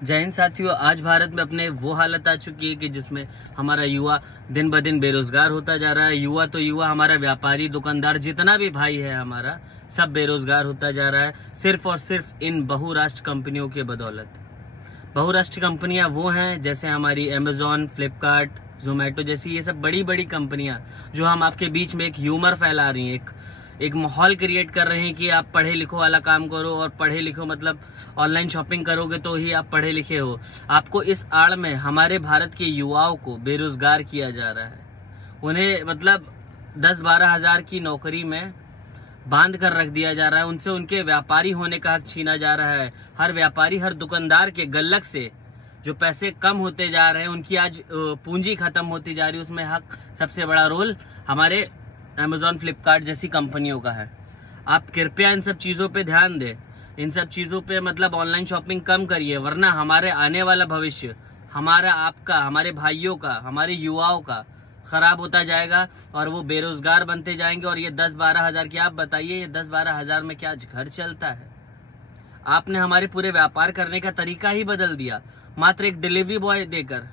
जय हिंद साथियों। आज भारत में अपने वो हालत आ चुकी है कि जिसमें हमारा युवा दिन ब दिन बेरोजगार होता जा रहा है। युवा तो युवा, हमारा व्यापारी, दुकानदार, जितना भी भाई है हमारा, सब बेरोजगार होता जा रहा है, सिर्फ और सिर्फ इन बहुराष्ट्र कंपनियों के बदौलत। बहुराष्ट्रीय कंपनियां वो हैं जैसे हमारी अमेजॉन, फ्लिपकार्ट, जोमेटो जैसी ये सब बड़ी बड़ी कंपनियां जो हम आपके बीच में एक ह्यूमर फैला रही हैं, एक माहौल क्रिएट कर रहे हैं कि आप पढ़े लिखो वाला काम करो, और पढ़े लिखो मतलब ऑनलाइन शॉपिंग करोगे तो ही आप पढ़े लिखे हो। आपको इस आड़ में हमारे भारत के युवाओं को बेरोजगार किया जा रहा है। उन्हें मतलब 10-12 हजार की नौकरी में बांध कर रख दिया जा रहा है। उनसे उनके व्यापारी होने का हक छीना जा रहा है। हर व्यापारी, हर दुकानदार के गल्लक से जो पैसे कम होते जा रहे हैं, उनकी आज पूंजी खत्म होती जा रही है। उसमें हक सबसे बड़ा रोल हमारे अमेजॉन, फ्लिपकार्ट जैसी कंपनियों का है। आप कृपया इन सब चीजों पे ध्यान दें। इन सब चीजों पे मतलब ऑनलाइन शॉपिंग कम करिए, वरना हमारे आने वाला भविष्य, हमारा, आपका, हमारे भाइयों का, हमारे युवाओं का खराब होता जाएगा और वो बेरोजगार बनते जाएंगे। और ये 10-12 हजार की, आप बताइए, ये 10-12 हजार में क्या आज घर चलता है? आपने हमारे पूरे व्यापार करने का तरीका ही बदल दिया। मात्र एक डिलीवरी बॉय देकर,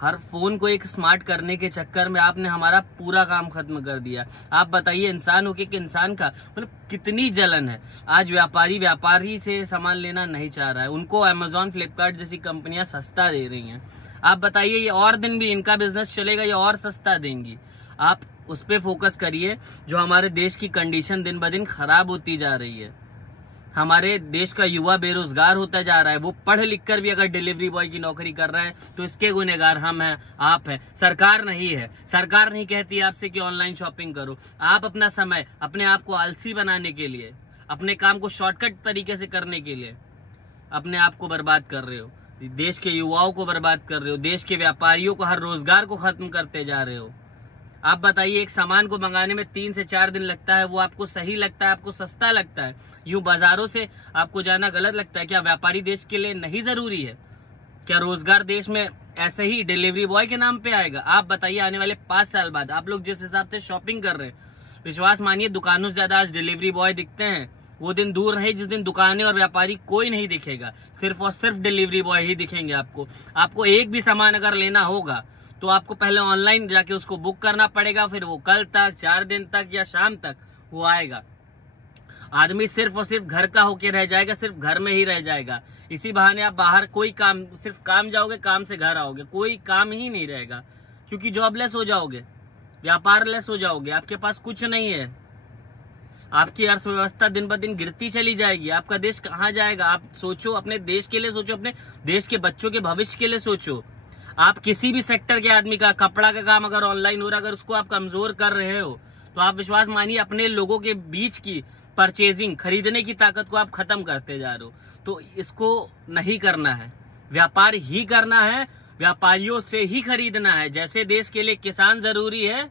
हर फोन को एक स्मार्ट करने के चक्कर में आपने हमारा पूरा काम खत्म कर दिया। आप बताइए, इंसान होके कि इंसान का मतलब कितनी जलन है। आज व्यापारी से सामान लेना नहीं चाह रहा है। उनको अमेजॉन, फ्लिपकार्ट जैसी कंपनियां सस्ता दे रही हैं। आप बताइए, ये और दिन भी इनका बिजनेस चलेगा, ये और सस्ता देंगी। आप उस पर फोकस करिए जो हमारे देश की कंडीशन दिन ब दिन खराब होती जा रही है। हमारे देश का युवा बेरोजगार होता जा रहा है। वो पढ़ लिख कर भी अगर डिलीवरी बॉय की नौकरी कर रहा है तो इसके गुनहगार हम हैं, आप हैं, सरकार नहीं है। सरकार नहीं कहती आपसे कि ऑनलाइन शॉपिंग करो। आप अपना समय अपने आप को आलसी बनाने के लिए, अपने काम को शॉर्टकट तरीके से करने के लिए अपने आप को बर्बाद कर रहे हो। देश के युवाओं को बर्बाद कर रहे हो। देश के व्यापारियों को, हर रोजगार को खत्म करते जा रहे हो। आप बताइए, एक सामान को मंगाने में 3 से 4 दिन लगता है, वो आपको सही लगता है, आपको सस्ता लगता है? यूं बाजारों से आपको जाना गलत लगता है? क्या व्यापारी देश के लिए नहीं जरूरी है? क्या रोजगार देश में ऐसे ही डिलीवरी बॉय के नाम पे आएगा? आप बताइए, आने वाले 5 साल बाद आप लोग जिस हिसाब से शॉपिंग कर रहे हैं, विश्वास मानिए दुकानों से ज्यादा आज डिलीवरी बॉय दिखते हैं। वो दिन दूर नहीं जिस दिन दुकानें और व्यापारी कोई नहीं दिखेगा, सिर्फ और सिर्फ डिलीवरी बॉय ही दिखेंगे आपको एक भी सामान अगर लेना होगा तो आपको पहले ऑनलाइन जाके उसको बुक करना पड़ेगा, फिर वो कल तक, 4 दिन तक या शाम तक वो आएगा। आदमी सिर्फ और सिर्फ घर का होके रह जाएगा, सिर्फ घर में ही रह जाएगा। इसी बहाने आप बाहर कोई काम, सिर्फ काम जाओगे, काम से घर आओगे, कोई काम ही नहीं रहेगा, क्योंकि जॉबलेस हो जाओगे, व्यापारलेस हो जाओगे, आपके पास कुछ नहीं है। आपकी अर्थव्यवस्था दिन ब दिन गिरती चली जाएगी। आपका देश कहाँ जाएगा? आप सोचो, अपने देश के लिए सोचो, अपने देश के बच्चों के भविष्य के लिए सोचो। आप किसी भी सेक्टर के आदमी का, कपड़ा का काम अगर ऑनलाइन हो रहा है, अगर उसको आप कमजोर कर रहे हो तो आप विश्वास मानिए अपने लोगों के बीच की परचेजिंग, खरीदने की ताकत को आप खत्म करते जा रहे हो। तो इसको नहीं करना है। व्यापार ही करना है, व्यापारियों से ही खरीदना है। जैसे देश के लिए किसान जरूरी है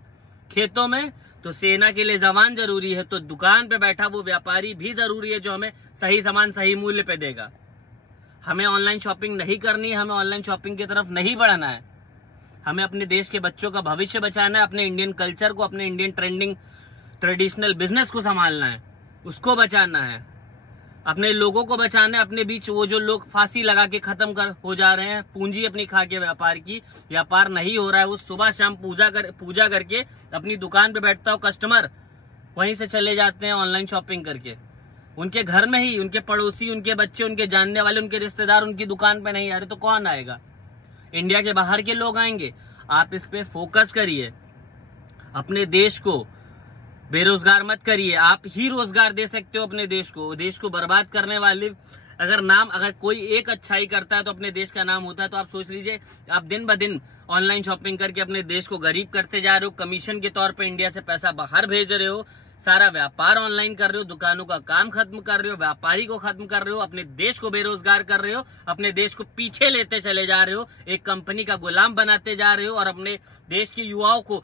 खेतों में, तो सेना के लिए जवान जरूरी है, तो दुकान पे बैठा वो व्यापारी भी जरूरी है जो हमें सही सामान सही मूल्य पे देगा। हमें ऑनलाइन शॉपिंग नहीं करनी है, हमें ऑनलाइन शॉपिंग की तरफ नहीं बढ़ना है। हमें अपने देश के बच्चों का भविष्य बचाना है, अपने इंडियन कल्चर को, अपने इंडियन ट्रेडिशनल बिजनेस को संभालना है, उसको बचाना है, अपने लोगों को बचाना है। अपने बीच वो जो लोग फांसी लगा के खत्म हो जा रहे हैं, पूंजी अपनी खा के व्यापार नहीं हो रहा है। वो सुबह शाम पूजा करके अपनी दुकान पे बैठता हो कस्टमर, वहीं से चले जाते हैं ऑनलाइन शॉपिंग करके। उनके घर में ही उनके पड़ोसी, उनके बच्चे, उनके जानने वाले, उनके रिश्तेदार उनकी दुकान पे नहीं आ रहे तो कौन आएगा? इंडिया के बाहर के लोग आएंगे। आप इस पे फोकस करिए। अपने देश को बेरोजगार मत करिए। आप ही रोजगार दे सकते हो अपने देश को। देश को बर्बाद करने वाले अगर कोई एक अच्छाई करता है तो अपने देश का नाम होता है। तो आप सोच लीजिए, आप दिन ब दिन ऑनलाइन शॉपिंग करके अपने देश को गरीब करते जा रहे हो। कमीशन के तौर पे इंडिया से पैसा बाहर भेज रहे हो। सारा व्यापार ऑनलाइन कर रहे हो, दुकानों का काम खत्म कर रहे हो, व्यापारी को खत्म कर रहे हो, अपने देश को बेरोजगार कर रहे हो, अपने देश को पीछे लेते चले जा रहे हो, एक कंपनी का गुलाम बनाते जा रहे हो और अपने देश के युवाओं को